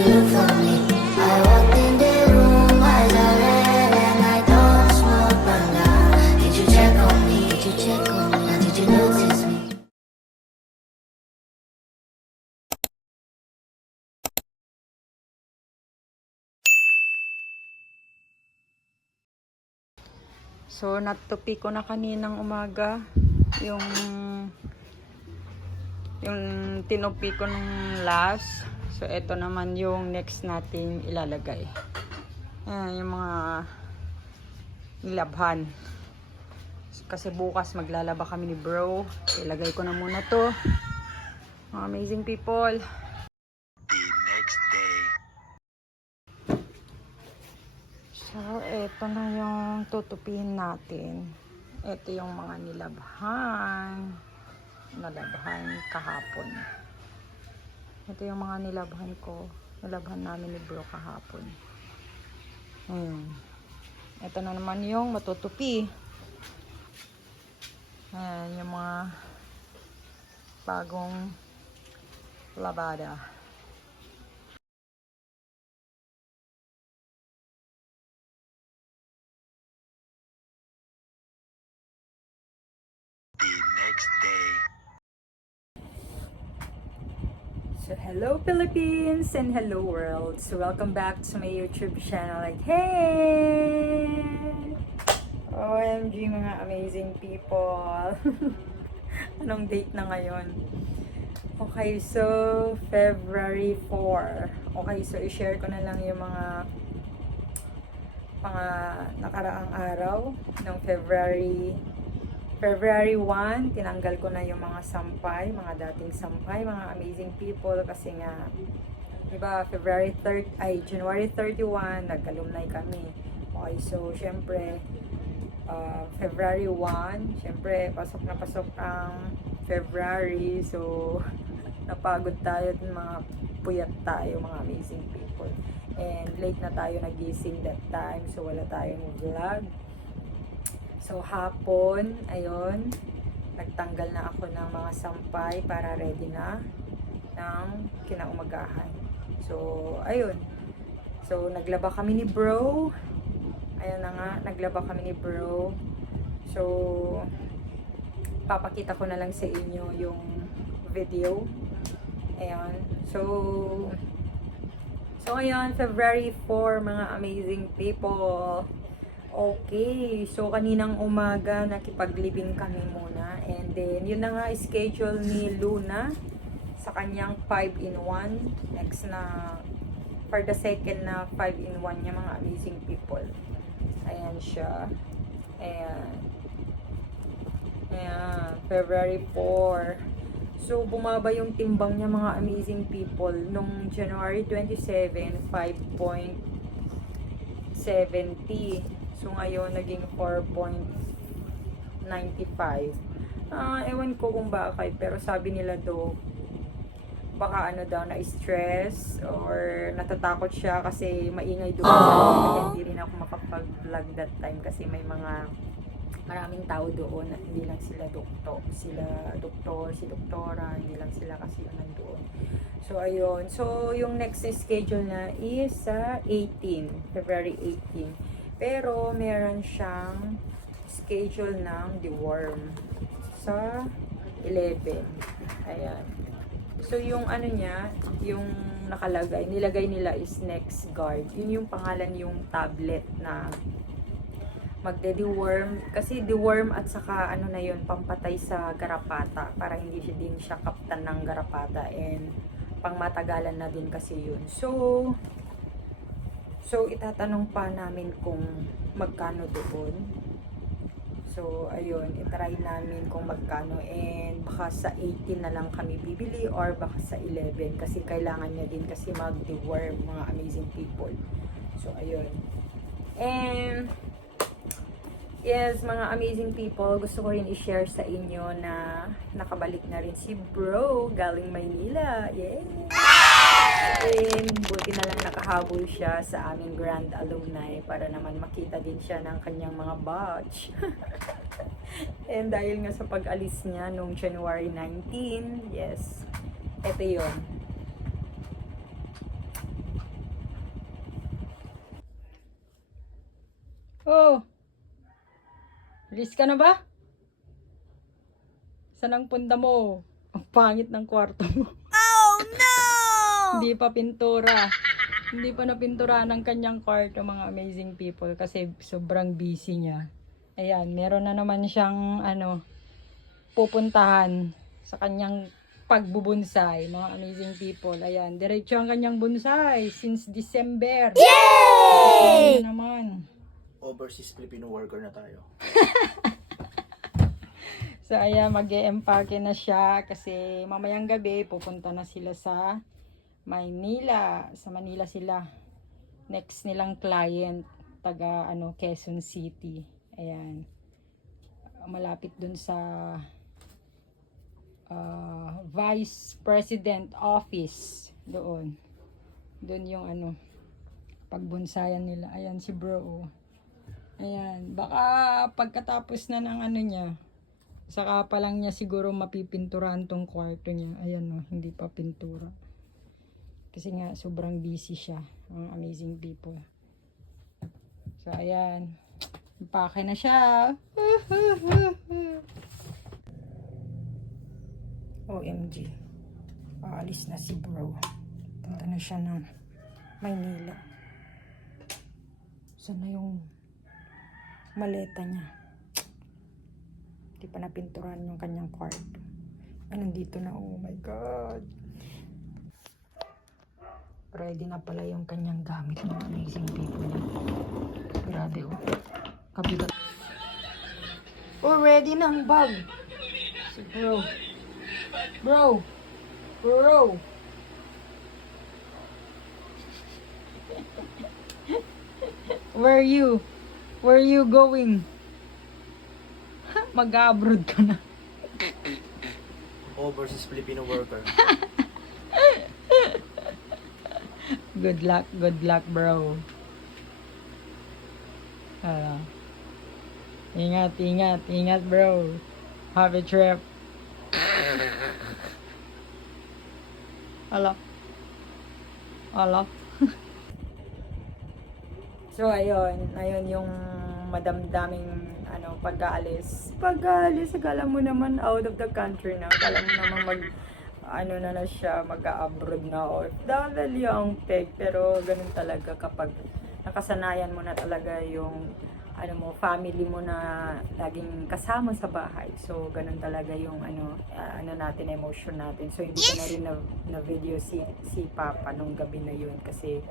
you look for me? I walked in the room, eyes are red, and I don't smoke banga. Did you check on me? Did you check on me? Or did you notice me? So, natupi ko na kaninang umaga yung tinupi ko nung last. So, ito naman yung next natin ilalagay. Ayan, yung mga nilabhan. Kasi bukas maglalaba kami ni bro. Ilagay ko na muna to. Mga amazing people. So, ito na yung tutupihin natin. Ito yung mga nilabhan kahapon. Ito yung mga nilabhan ko. Nilabhan namin ni bro kahapon. Ito na naman yung matutupi. Ayan, yung mga bagong labada. So, hello Philippines and hello world. So, welcome back to my YouTube channel. Like, hey! OMG mga amazing people. Anong date na ngayon? Okay, so February 4. Okay, so i-share ko na lang yung mga nakaraang araw ng February 1, tinanggal ko na yung mga sampay, mga dating sampay, mga amazing people kasi nga, diba, January 31, nag-alumni kami. Okay, so, syempre, February 1, syempre, pasok na pasok ang February, so, napagod tayo, mga puyat tayo, mga amazing people. And late na tayo nagising that time, so wala tayong vlog. So, hapon, ayun, nagtanggal na ako ng mga sampay para ready na ng kinaumagahan. So, ayun. So, naglaba kami ni bro. Ayun na nga, naglaba kami ni bro. So, papakita ko na lang sa inyo yung video. Ayun. So, ayun, February 4, mga amazing people. Okay, so kaninang umaga nakipaglibing kami muna, and then yun na nga schedule ni Luna sa kanyang 5-in-1 next na for the second na 5-in-1 niya, mga amazing people. Ayan siya. Ayan, February 4. So bumaba yung timbang niya, mga amazing people, nung January 27, 5.70. So, ngayon, naging 4.95. Ewan ko kung bakit, pero sabi nila do, baka ano daw, na-stress or natatakot siya kasi maingay doon. Kaya hindi rin ako makapag-vlog that time kasi may maraming tao doon at hindi lang sila doktor, si doktora, hindi lang sila kasi yun nandoon. So, ayun. So, yung next schedule na is sa February 18. Pero, meron siyang schedule ng deworm sa 11. Ayan. So, yung ano niya, yung nilagay nila is NexGard. Yun yung pangalan, yung tablet na magde-deworm. Kasi deworm at saka ano na yun, pampatay sa garapata. Para hindi siya din siya kaptan ng garapata. And, pangmatagalan na din kasi yun. So, itatanong pa namin kung magkano doon. So, ayun, itry namin kung magkano, and baka sa 18 na lang kami bibili or baka sa 11 kasi kailangan niya din kasi mag-deworm, mga amazing people. So, ayun. And, yes, mga amazing people, gusto ko rin i-share sa inyo na nakabalik na rin si bro galing Maynila. Yay! And buti na lang nakahabol siya sa aming grand alumni para naman makita din siya ng kanyang mga batch. And dahil nga sa pag-alis niya noong January 19, yes, eto yun. Oh, alis ka na ba? Saan ang punta mo? Ang pangit ng kwarto mo. Oh no! Hindi pa pintura. Hindi pa napintura ng kanyang kwarto, mga amazing people, kasi sobrang busy niya. Ayan, meron na naman siyang pupuntahan sa kanyang pagbubunsay, mga amazing people. Ayan, diretso ang kanyang bunsay since December. Yay! Naman. Overseas Filipino worker na tayo. So ayan, mag-e-empake na siya kasi mamayang gabi pupunta na sila sa Maynila. Sa Manila sila. Next nilang client, taga Quezon City. Ayan. Malapit dun sa Vice President Office doon. Doon yung pagbunsayan nila. Ayan si bro. Ayan. Baka pagkatapos na ng niya, saka pa lang niya siguro mapipinturahan tong kwarto niya. Ayan hindi pa pintura. Kasi nga sobrang busy siya. Ang amazing people. So ayan. Impake na siya. OMG. Aalis na si bro. Punta na siya ng Maynila. Saan na yung maleta niya? Hindi pa napinturan yung kanyang kwarto. Nandito na. Oh my God. Ready na pala yung kanyang gamit ng amazing people. Grabe Kabigat. Oh, ready na ang bag. Si bro. Bro. Where are you going? Mag-abroad ka na. Overseas Filipino worker. Good luck, bro. Ingat, bro. Happy trip. Ala. So, ayun yung madamdaming pag-aalis, akala mo naman out of the country na, akala mo naman na siya, mag-abroad na, o OFW ang peg, pero ganun talaga kapag nakasanayan mo na talaga yung family mo na laging kasama sa bahay. So ganun talaga yung natin, emotion natin. So hindi ko na rin na video si Papa nung gabi na yun kasi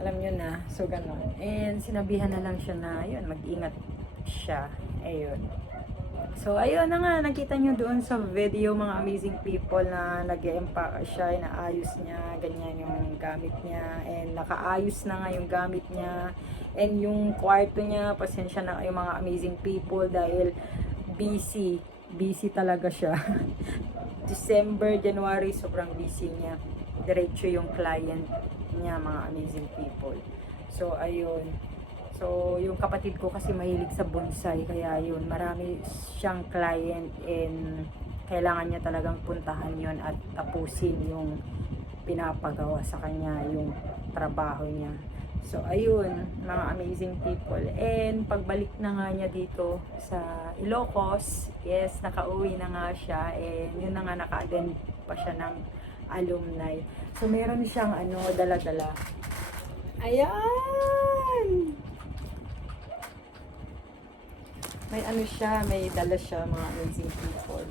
alam nyo na, so ganun. And sinabihan na lang siya na yun, mag-ingat siya. Ayun. So, ayun na nga, nakita nyo doon sa video, mga amazing people, na nag-e-empake siya, inaayos niya, ganyan yung gamit niya, and nakaayos na nga yung gamit niya, and yung kwarto niya, pasensya na yung mga amazing people, dahil busy talaga siya. December, January, sobrang busy niya. Diretso yung client niya, mga amazing people. So, ayun. So, yung kapatid ko kasi mahilig sa bonsai, kaya yun, marami siyang client and kailangan niya talagang puntahan yun at tapusin yung pinapagawa sa kanya, yung trabaho niya. So, ayun, mga amazing people. And pagbalik na nga niya dito sa Ilocos, yes, nakauwi na nga siya, and yun na nga, naka-attend pa siya ng alumni. So, meron siyang dala-dala. Ayan! May dala siya, mga amazing people.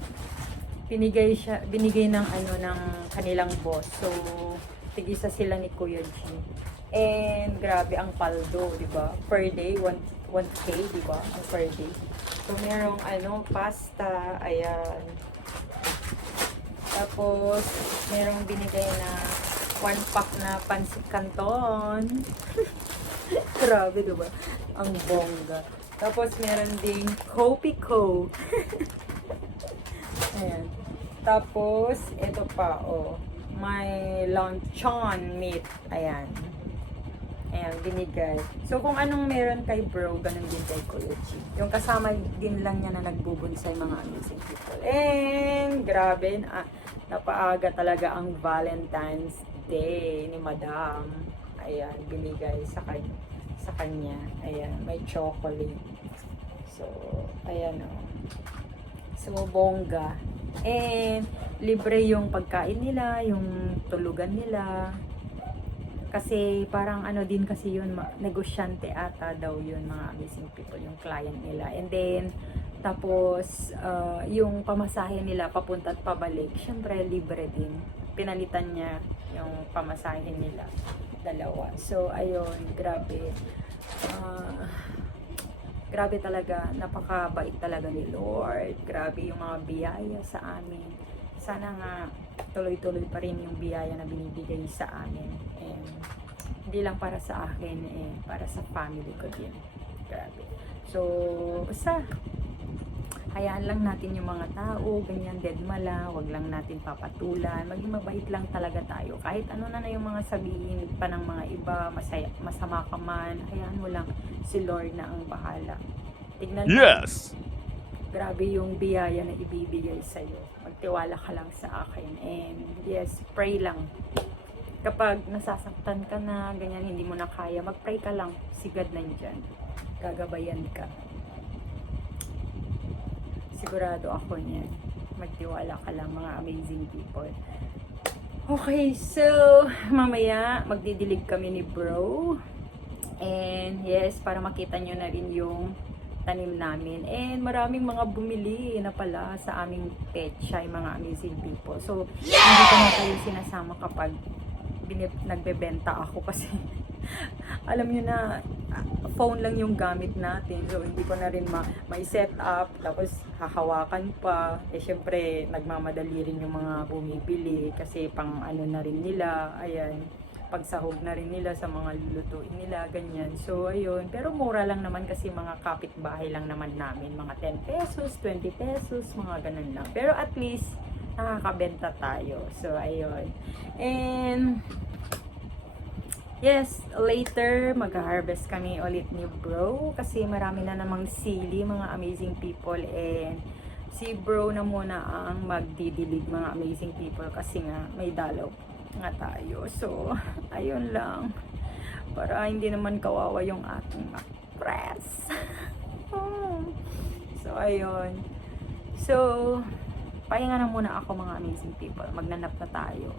Binigay ng ng kanilang boss. So, tig-isa sila ni Kuya G. And grabe ang paldo, di ba? Per day, 1K, di ba? Ang per day. So, merong pasta, ayan. Tapos, merong binigay na 1 pack na pansit canton. Grabe, di ba? Ang bongga. Tapos, meron ding Kopiko. Ayan. Tapos, ito pa, may luncheon meat. Ayan. Ayan, binigay. So, kung anong meron kay bro, ganun din kay Kuya Chi. Yung kasama din lang niya na nagbubunsay, mga amazing people. And, grabe, napaaga talaga ang Valentine's Day ni Madam. Ayan, binigay sa kanya. sa kanya. Ayan, may chocolate. So, ayan o. So, bongga. And, libre yung pagkain nila, yung tulugan nila. Kasi, parang ano din kasi yun, negosyante ata daw yun, mga amazing people, yung client nila. And then, tapos, yung pamasahe nila, papunta at pabalik, syempre, libre din. Pinalitan niya yung pamasahe nila, dalawa. So, ayun, grabe. Grabe talaga, napakabait talaga ni Lord. Grabe yung mga biyaya sa amin. Sana nga tuloy-tuloy pa rin yung biyaya na binibigay sa amin. And hindi lang para sa akin, para sa family ko din. Grabe. So, basta, hayaan lang natin yung mga tao, ganyan, deadmala, wag lang natin papatulan, maging mabait lang talaga tayo. Kahit ano na yung mga sabihin pa ng mga iba, masama ka man, hayaan mo lang, si Lord na ang bahala. Tignan mo, Yes! grabe yung biyaya na ibibigay sa'yo. Magtiwala ka lang sa akin. And yes, pray lang. Kapag nasasaktan ka na, ganyan, hindi mo na kaya, mag-pray ka lang. Si God nandyan. Gagabayan ka. Sigurado ako niyan. Magtiwala ka lang, mga amazing people. Okay, so mamaya magdidilig kami ni bro. And yes, para makita nyo na rin yung tanim namin. And maraming mga bumili na pala sa aming petsa, yung mga amazing people. So, hindi ko na kayo sinasama kapag nagbebenta ako kasi alam nyo na, phone lang yung gamit natin. So, hindi ko na rin ma-set up. Tapos, hahawakan pa. Syempre, nagmamadali rin yung mga bumibili. Kasi, pang ano na rin nila. Ayan. Pagsahog na rin nila sa mga lulutuin nila. Ganyan. So, ayun. Pero, mura lang naman kasi mga kapitbahay lang naman namin. Mga 10 pesos, 20 pesos, mga ganun lang. Pero, at least, nakakabenta tayo. So, ayun. And, yes, later mag-harvest kami ulit ni bro kasi marami na namang sili, mga amazing people, and si bro na muna ang magdidilig, mga amazing people, kasi nga may dalaw nga tayo. So, ayun lang, para hindi naman kawawa yung ating press. So, ayun. So, pahinga na muna ako, mga amazing people. Magnanap na tayo.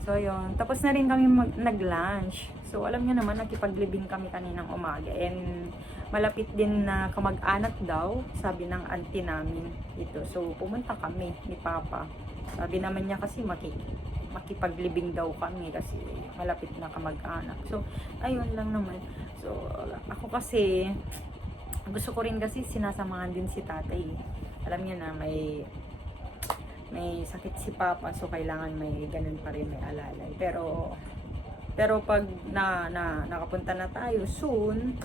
So, yun. Tapos na rin kami nag-lunch. So, alam nyo naman, nakipaglibing kami kaninang umaga. And, malapit din na kamag-anak daw, sabi ng auntie namin ito. So, pumunta kami ni Papa. Sabi naman niya kasi makipaglibing daw kami kasi malapit na kamag-anak. So, ayun lang naman. So, ako kasi, gusto ko rin kasi sinasamahan din si tatay. Alam niyo na, may sakit si Papa, so kailangan may ganun pa rin, may alalay. Pero pag nakapunta na tayo soon,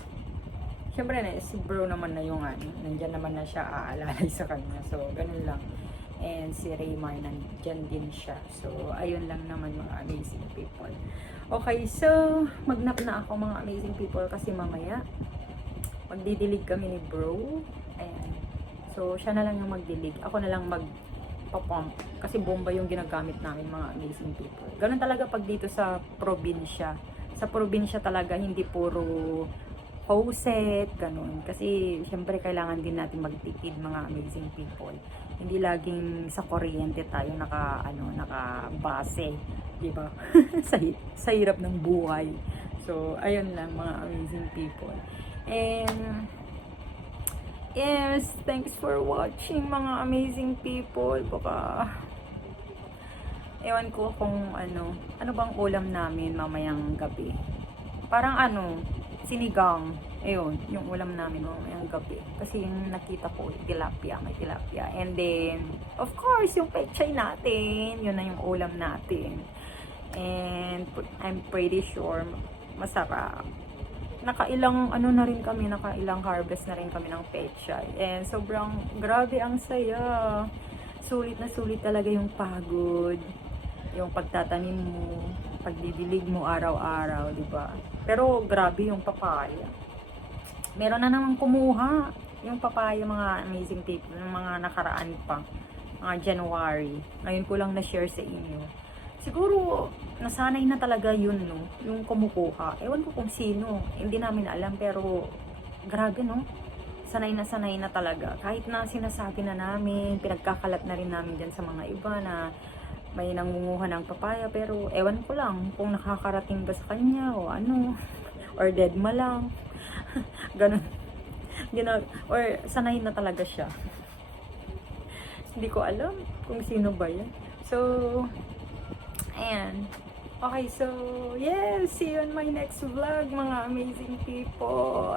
syempre na si bro naman na yung nandyan naman na siya, aalalay sa kanya. So ganun lang. And si Raymar nandyan din siya. So ayun lang naman, mga amazing people. Okay, so magnap na ako, mga amazing people, kasi mamaya magdidilig kami ni bro. Ayan. So siya na lang yung magdilig. Ako na lang pump kasi bomba yung ginagamit namin, mga amazing people. Ganun talaga pag dito sa probinsya. Sa probinsya talaga, hindi puro hose, ganun. Kasi syempre kailangan din natin magtipid, mga amazing people. Hindi laging sa kuryente tayo nakabase, di ba? sa hirap ng buhay. So ayun lang, mga amazing people. And yes, thanks for watching, mga amazing people. Baka ewan ko kung ano bang ulam namin mamayang gabi. Parang sinigang. Ayun, yung ulam namin mamayang gabi. Kasi yung nakita ko, tilapia, may tilapia. And then, of course, yung pechay natin. Yun na yung ulam natin. And I'm pretty sure masarap. Nakailang harvest na rin kami ng pechay. And sobrang grabe, ang saya. Sulit na sulit talaga yung pagod. Yung pagtatanim mo, pagdidilig mo araw-araw, di ba? Pero grabe yung papaya. Meron na naman kumuha yung papaya, mga amazing people, ng mga nakaraan pa. Mga January. Ngayon ko lang na-share sa inyo. siguro nasanay na talaga yun, no? Yung kumukuha. Ewan ko kung sino. Hindi namin alam, pero grabe, no? Sanay na talaga. Kahit na sinasabi na namin, pinagkakalat na rin namin dyan sa mga iba na may nangunguha ng papaya, pero ewan ko lang kung nakakarating ba sa kanya o ano, or dead ma lang. Ganun. Or sanay na talaga siya. Hindi ko alam kung sino ba yan. So, ayan. Okay, so, yes, see you on my next vlog, mga amazing people.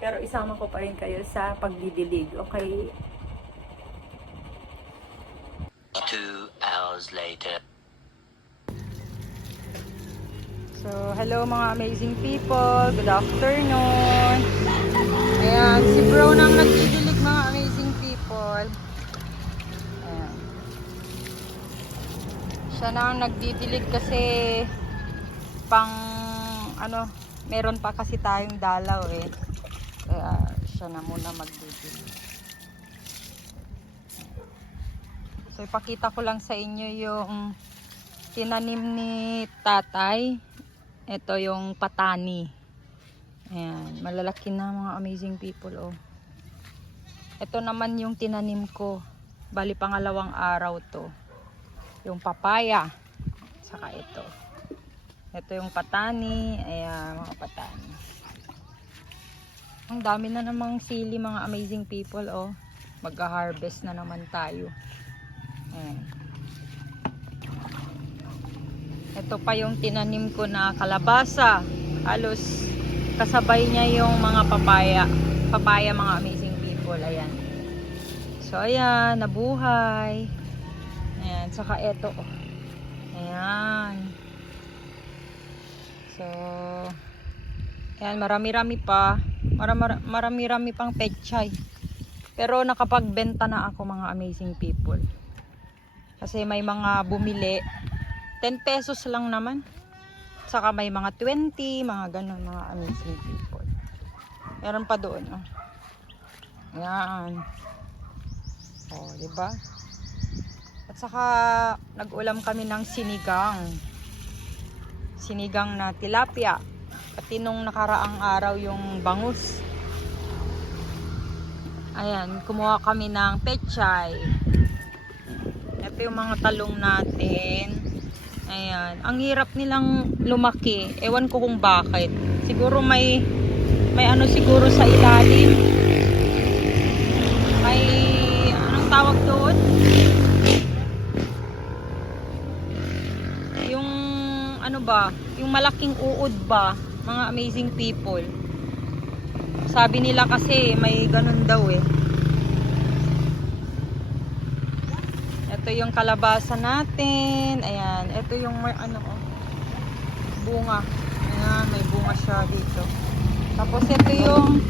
Pero isama ko pa rin kayo sa pagdidilig, okay? 2 hours later. So, hello mga amazing people. Good afternoon. Ayan, si bro nang nagdidilig, mga amazing people. Ayan. Siya nang nagdidilig kasi pang ano, meron pa kasi tayong dalaw eh. Kaya siya na muna magdidilig. So, ipakita ko lang sa inyo yung tinanim ni tatay. Ito yung patani. Ayan, malalaki na mga amazing people, oh. Ito naman yung tinanim ko. Bali, pangalawang araw to. Yung papaya. Saka ito. Ito yung patani. Ayan, mga patani. Ang dami na namang sili, mga amazing people, oh. Mag-harvest na naman tayo. Ayan. Ito pa yung tinanim ko na kalabasa. Halos kasabay niya yung mga papaya. Papaya, mga amazing people. Ayan. So, ayan. Nabuhay. Ayan. Saka ito. Oh. Ayan. So, ayan. Marami-rami pa. Marami-rami pang pechay. Pero nakapagbenta na ako, mga amazing people. Kasi may mga bumili. 10 pesos lang naman. Saka may mga 20, mga ganun, mga amazing people. Meron pa doon, oh. Ayan. Oh, diba? At saka nag-ulam kami ng sinigang. Sinigang na tilapia. Pati nung nakaraang araw yung bangus. Ayan, kumuha kami ng pechay. Ito yung mga talong natin. Ayan, ang hirap nilang lumaki. Ewan ko kung bakit. Siguro may ano siguro sa ilalim. May anong tawag doon? Yung ano ba? Yung malaking uod ba? Mga amazing people. Sabi nila kasi may ganun daw eh. Ito yung kalabasa natin. Ayan. Ito yung ano, oh, bunga. Ayan. May bunga siya dito. Tapos ito yung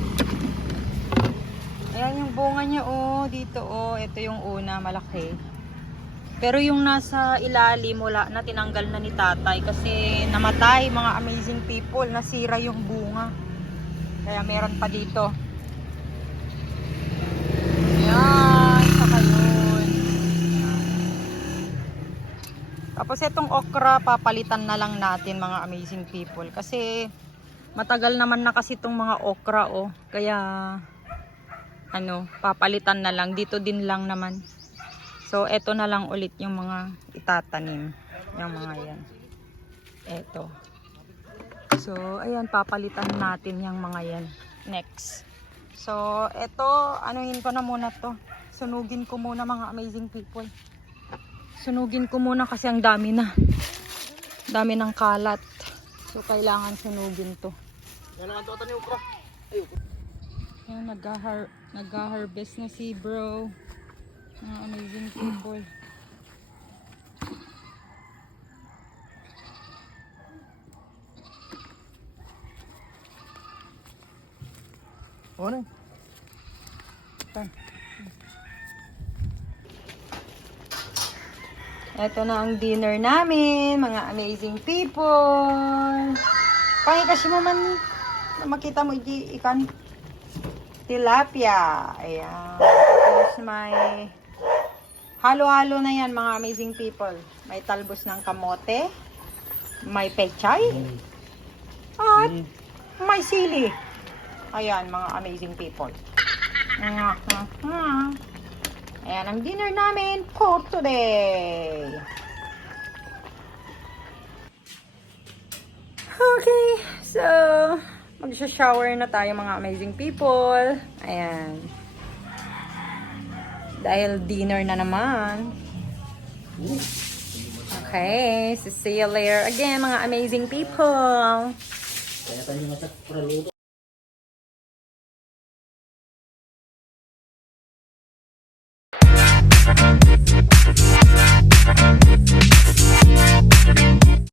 ayan yung bunga niya, oh. Dito, oh. Ito yung una. Malaki. Pero yung nasa ilalim, wala na. Tinanggal na ni tatay. Kasi namatay, mga amazing people. Nasira yung bunga. Kaya meron pa dito. Ayan. Saka yun. Tapos itong okra, papalitan na lang natin, mga amazing people. Kasi matagal naman na kasi itong mga okra, oh. Kaya ano, papalitan na lang. Dito din lang naman. So, eto na lang ulit yung mga itatanim. Yung mga yan. Eto. So, ayan, papalitan natin yung mga yan. Next. So, eto, anuhin ko na muna to. Sunugin ko muna, mga amazing people. Sunugin ko muna kasi ang dami na. Dami ng kalat. So, kailangan sunugin to. Yan ang antuatan ni Ukra. Ayan, nag-harvest na si bro. Mga amazing people. Ano? Ito na ang dinner namin, mga amazing people. Pangi kasi mo man, makita mo ikan. Tilapia. Ayan. Tapos may Halo-halo na yan mga amazing people. May talbos ng kamote, may pechay, at may sili. Ayan mga amazing people. Ayan ang dinner namin for today. Okay, so magsha-shower na tayo mga amazing people. Ayan. Dahil dinner na naman. Okay, so see you later again mga amazing people. Kaya tayo nga sa praluto.